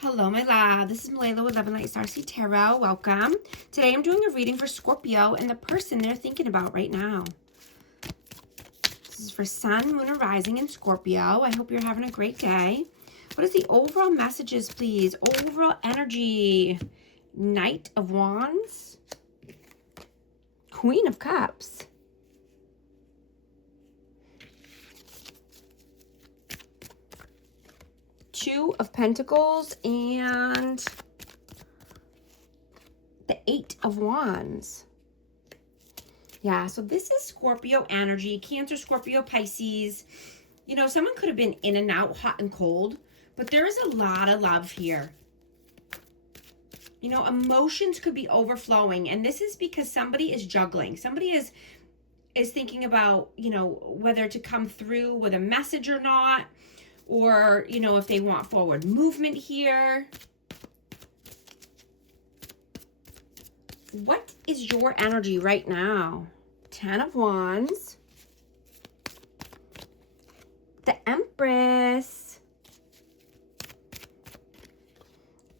Hello, my love. This is Malayla with 11 Light Starseed Tarot. Welcome. Today I'm doing a reading for Scorpio and the person they're thinking about right now. This is for Sun, Moon, or Rising in Scorpio. I hope you're having a great day. What is the overall messages, please? Overall energy. Knight of Wands. Queen of Cups. Two of Pentacles and the Eight of Wands. Yeah, so this is Scorpio energy, Cancer, Scorpio, Pisces. You know, someone could have been in and out, hot and cold, but there is a lot of love here. You know, emotions could be overflowing, and this is because somebody is juggling. Somebody is thinking about, you know, whether to come through with a message or not. Or, you know, if they want forward movement here. What is your energy right now? 10 of Wands. The Empress.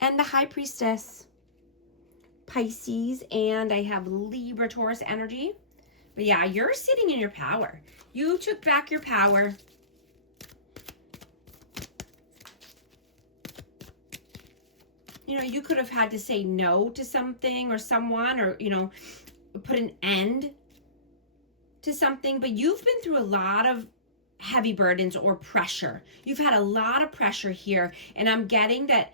And the High Priestess. Pisces. And I have Libra, Taurus energy. But yeah, you're sitting in your power. You took back your power. You know, you could have had to say no to something or someone, or, you know, put an end to something. But you've been through a lot of heavy burdens or pressure. You've had a lot of pressure here. And I'm getting that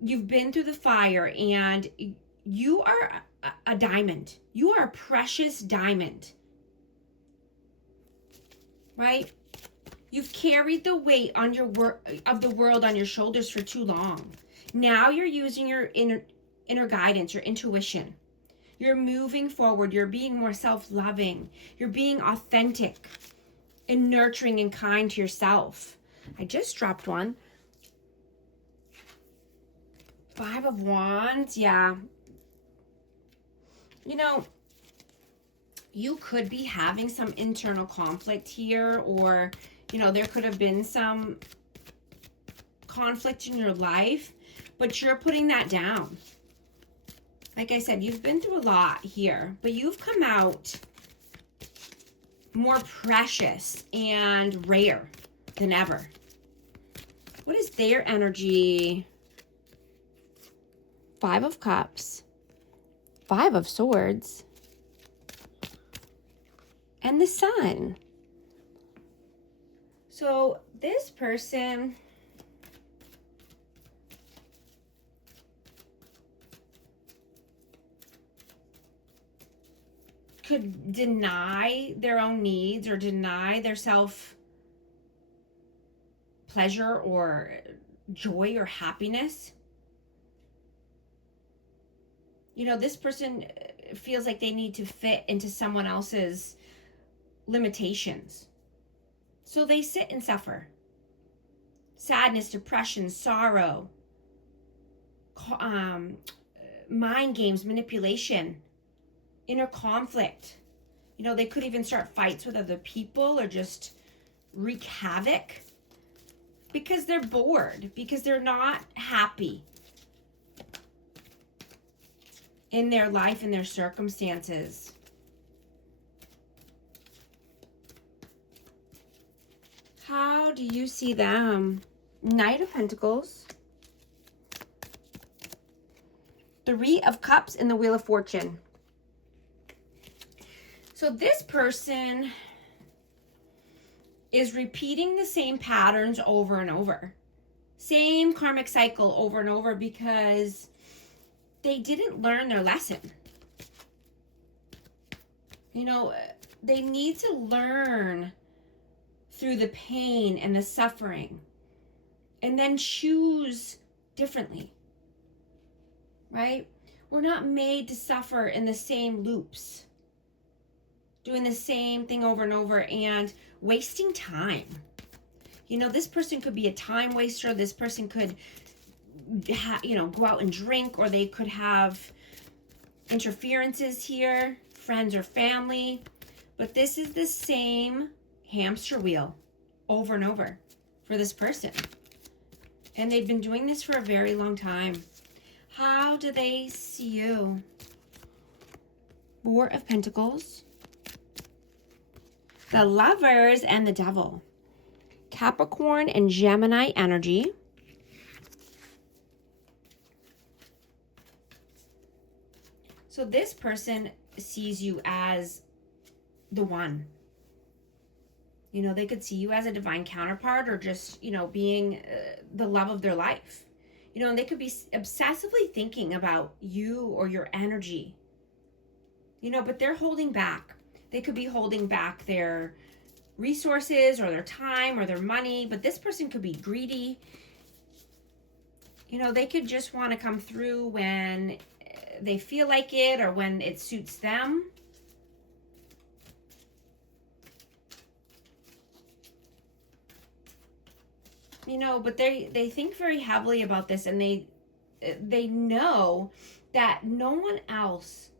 you've been through the fire, and you are a diamond. You are a precious diamond. Right? You've carried the weight on your of the world on your shoulders for too long. Now you're using your inner guidance, your intuition. You're moving forward. You're being more self-loving. You're being authentic and nurturing and kind to yourself. I just dropped one. 5 of Wands. Yeah. You know, you could be having some internal conflict here, or, you know, there could have been some conflict in your life. But you're putting that down. Like I said, you've been through a lot here, but you've come out more precious and rare than ever. What is their energy? 5 of Cups, 5 of Swords, and the Sun. So this person could deny their own needs or deny their pleasure or joy or happiness. You know, this person feels like they need to fit into someone else's limitations. So they sit and suffer. Sadness, depression, sorrow, mind games, manipulation, inner conflict. You know, they could even start fights with other people or just wreak havoc because they're bored, because they're not happy in their life and their circumstances. How do you see them? Knight of Pentacles, 3 of Cups, and the Wheel of Fortune. So this person is repeating the same patterns over and over. Same karmic cycle over and over because they didn't learn their lesson. You know, they need to learn through the pain and the suffering and then choose differently. Right? We're not made to suffer in the same loops, doing the same thing over and over and wasting time. You know, this person could be a time waster. This person could, you know, go out and drink, or they could have interferences here, friends or family. But this is the same hamster wheel over and over for this person. And they've been doing this for a very long time. How do they see you? Four of Pentacles, the Lovers, and the Devil. Capricorn and Gemini energy. So this person sees you as the one. You know, they could see you as a divine counterpart, or just, you know, being the love of their life. You know, and they could be obsessively thinking about you or your energy. You know, but they're holding back. They could be holding back their resources or their time or their money, but this person could be greedy. You know, they could just want to come through when they feel like it or when it suits them. You know, but they think very heavily about this, and they know that no one else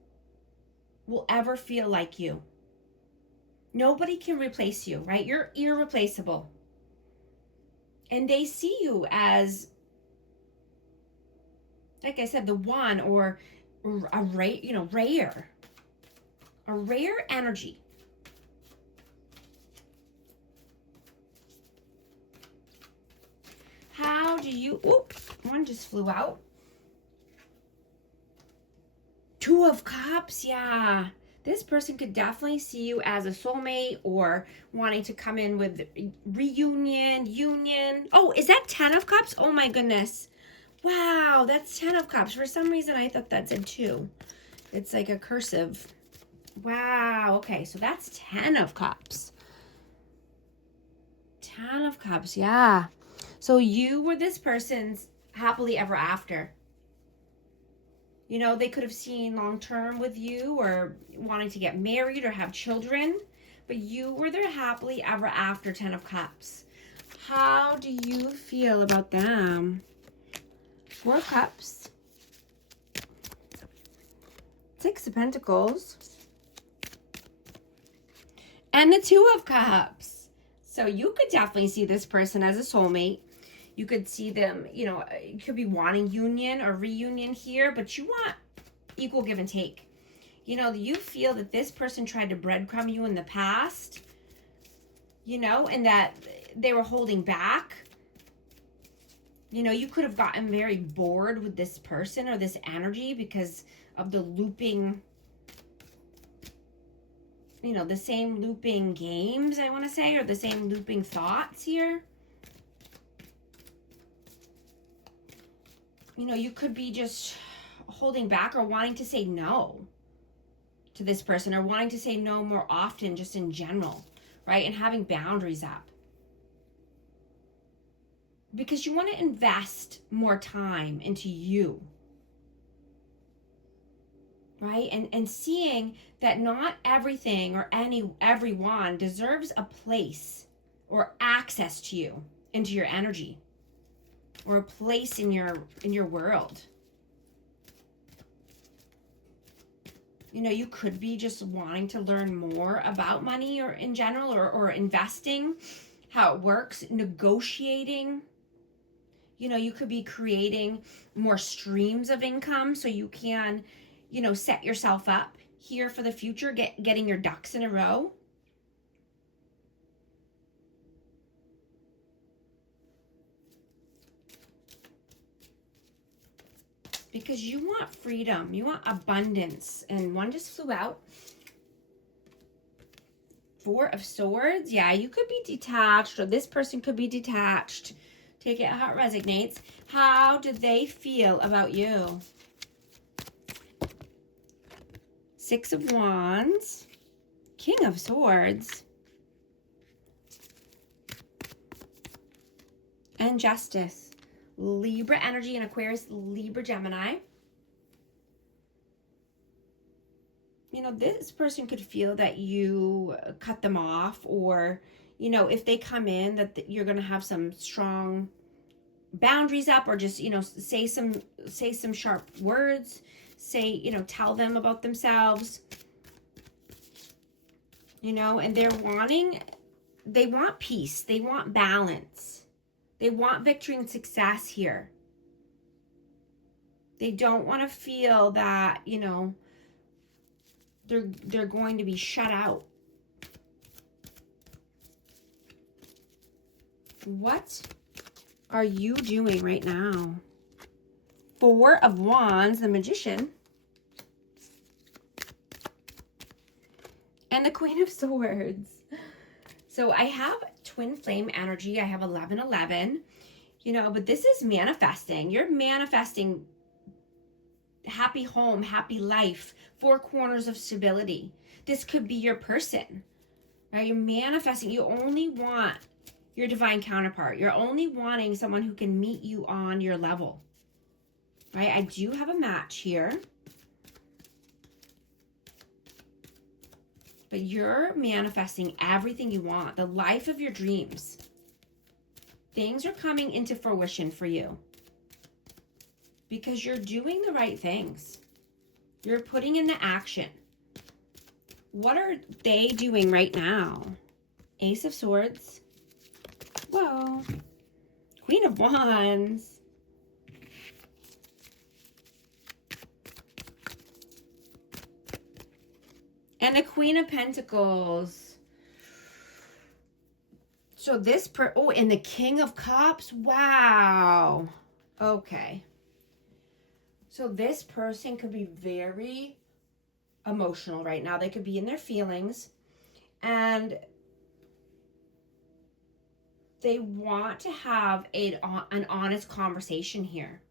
will ever feel like you. Nobody can replace you, right? You're irreplaceable. And they see you as, like I said, the one, or a rare energy. How do you, one just flew out. Two of Cups, yeah. This person could definitely see you as a soulmate, or wanting to come in with reunion, union. Oh, is that 10 of Cups? Oh my goodness. Wow, that's 10 of Cups. For some reason, I thought that said 2. It's like a cursive. Wow, okay, so that's 10 of Cups. 10 of Cups, yeah. So you were this person's happily ever after. You know, they could have seen long-term with you, or wanting to get married or have children, but you were their happily ever after 10 of Cups. How do you feel about them? 4 of Cups. 6 of Pentacles. And the 2 of Cups. So you could definitely see this person as a soulmate. You could see them, you know, you could be wanting union or reunion here, but you want equal give and take. You know, you feel that this person tried to breadcrumb you in the past, you know, and that they were holding back. You know, you could have gotten very bored with this person or this energy because of the looping, you know, the same looping games, I want to say, or the same looping thoughts here. You know, you could be just holding back or wanting to say no to this person, or wanting to say no more often, just in general, right? And having boundaries up. Because you want to invest more time into you, right? And seeing that not everything or everyone deserves a place or access to you, into your energy, or a place in your world. You know, you could be just wanting to learn more about money, or in general, or investing, how it works, negotiating. You know, you could be creating more streams of income so you can, you know, set yourself up here for the future, getting your ducks in a row. Because you want freedom, you want abundance. And one just flew out. 4 of Swords. Yeah, you could be detached, or this person could be detached. Take it how it resonates. How do they feel about you? 6 of Wands. King of Swords. And Justice. Libra energy and Aquarius, Libra, Gemini. You know, this person could feel that you cut them off, or, you know, if they come in, that you're going to have some strong boundaries up, or just, you know, say some sharp words, you know, tell them about themselves, you know. And they want peace, they want balance, They want victory and success here. They don't want to feel that, you know, they're going to be shut out. What are you doing right now? Four of Wands, the Magician. And the Queen of Swords. So I have twin flame energy. I have 1111. You know, but this is manifesting. You're manifesting happy home, happy life, four corners of stability. This could be your person, right? You're manifesting. You only want your divine counterpart. You're only wanting someone who can meet you on your level, right? I do have a match here. But you're manifesting everything you want, the life of your dreams. Things are coming into fruition for you because you're doing the right things. You're putting in the action. What are they doing right now? Ace of Swords. Whoa. Queen of Wands. And the Queen of Pentacles. So this and the King of Cups. Wow. Okay. So this person could be very emotional right now. They could be in their feelings and they want to have an honest conversation here.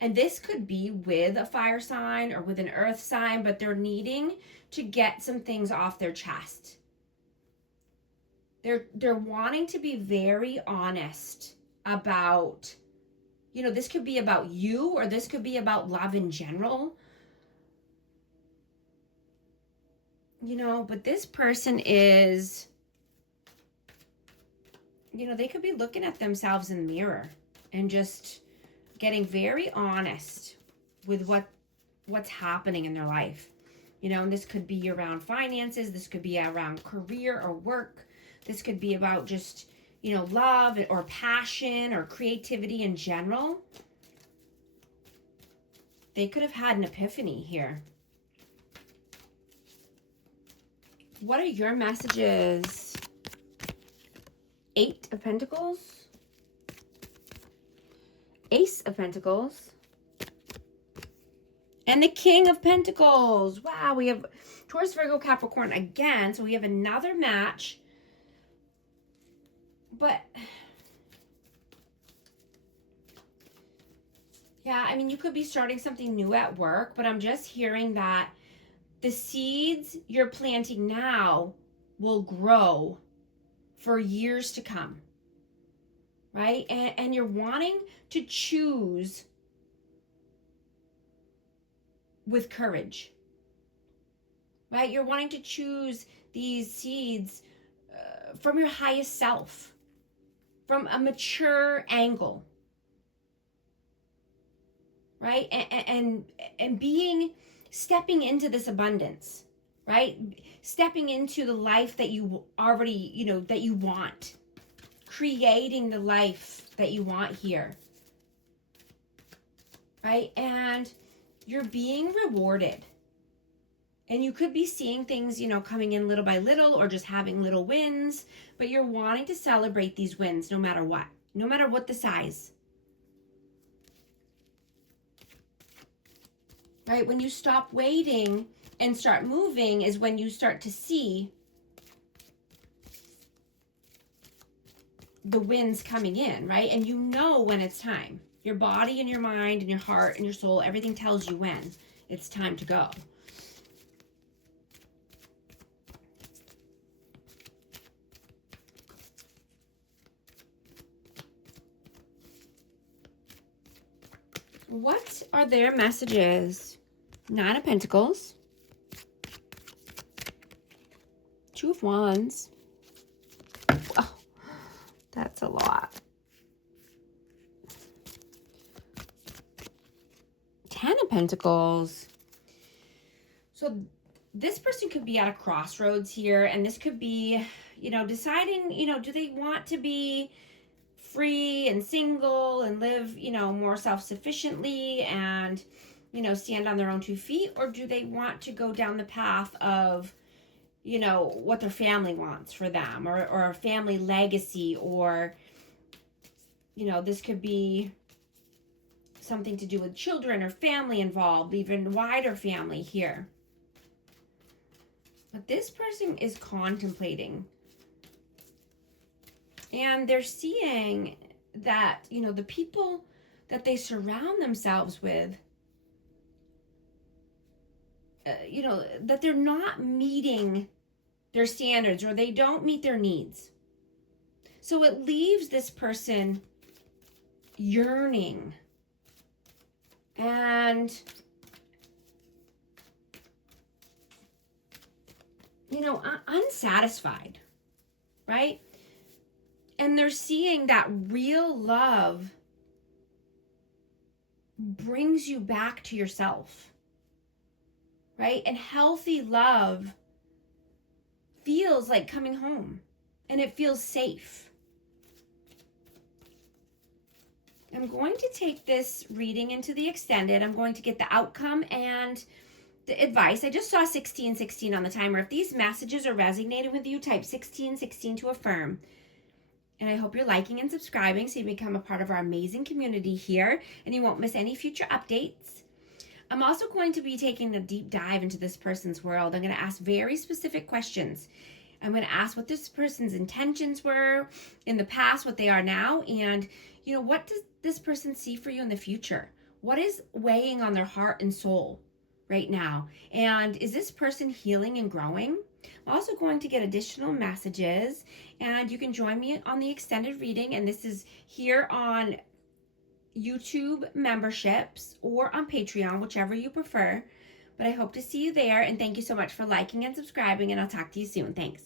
And this could be with a fire sign or with an earth sign, but they're needing to get some things off their chest. They're wanting to be very honest about, you know, this could be about you or this could be about love in general. You know, but this person is, you know, they could be looking at themselves in the mirror and just getting very honest with what's happening in their life. You know, and this could be around finances. This could be around career or work. This could be about just, you know, love or passion or creativity in general. They could have had an epiphany here. What are your messages? Eight of Pentacles. Ace of Pentacles. And the King of Pentacles. Wow, we have Taurus, Virgo, Capricorn again. So we have another match. But, yeah, I mean, you could be starting something new at work, but I'm just hearing that the seeds you're planting now will grow for years to come, right? And you're wanting to choose with courage, right? You're wanting to choose these seeds from your highest self, from a mature angle, right? And stepping into this abundance, right? Stepping into the life that you already, you know, that you want, creating the life that you want here, right? And you're being rewarded. And you could be seeing things, you know, coming in little by little or just having little wins, but you're wanting to celebrate these wins no matter what the size. Right? When you stop waiting and start moving is when you start to see the wins coming in, right? And you know when it's time. Your body and your mind and your heart and your soul, everything tells you when it's time to go. What are their messages? Nine of Pentacles. Two of Wands. Oh, that's a lot. 10 of Pentacles. So this person could be at a crossroads here, and this could be, you know, deciding, you know, do they want to be free and single and live, more self-sufficiently and, stand on their own 2 feet? Or do they want to go down the path of, what their family wants for them, or a family legacy, or, this could be something to do with children or family involved, even wider family here. But this person is contemplating. And they're seeing that, the people that they surround themselves with, that they're not meeting their standards, or they don't meet their needs. So it leaves this person yearning and, unsatisfied, right? And they're seeing that real love brings you back to yourself, right? And healthy love feels like coming home, and it feels safe. I'm going to take this reading into the extended. I'm going to get the outcome and the advice. I just saw 1616 on the timer. If these messages are resonating with you, type 1616 to affirm. And I hope you're liking and subscribing so you become a part of our amazing community here and you won't miss any future updates. I'm also going to be taking a deep dive into this person's world. I'm going to ask very specific questions. I'm going to ask what this person's intentions were in the past, what they are now, and, what does this person see for you in the future? What is weighing on their heart and soul right now? And is this person healing and growing? I'm also going to get additional messages, and you can join me on the extended reading, and this is here on YouTube memberships or on Patreon, whichever you prefer. But I hope to see you there, and thank you so much for liking and subscribing, and I'll talk to you soon. Thanks.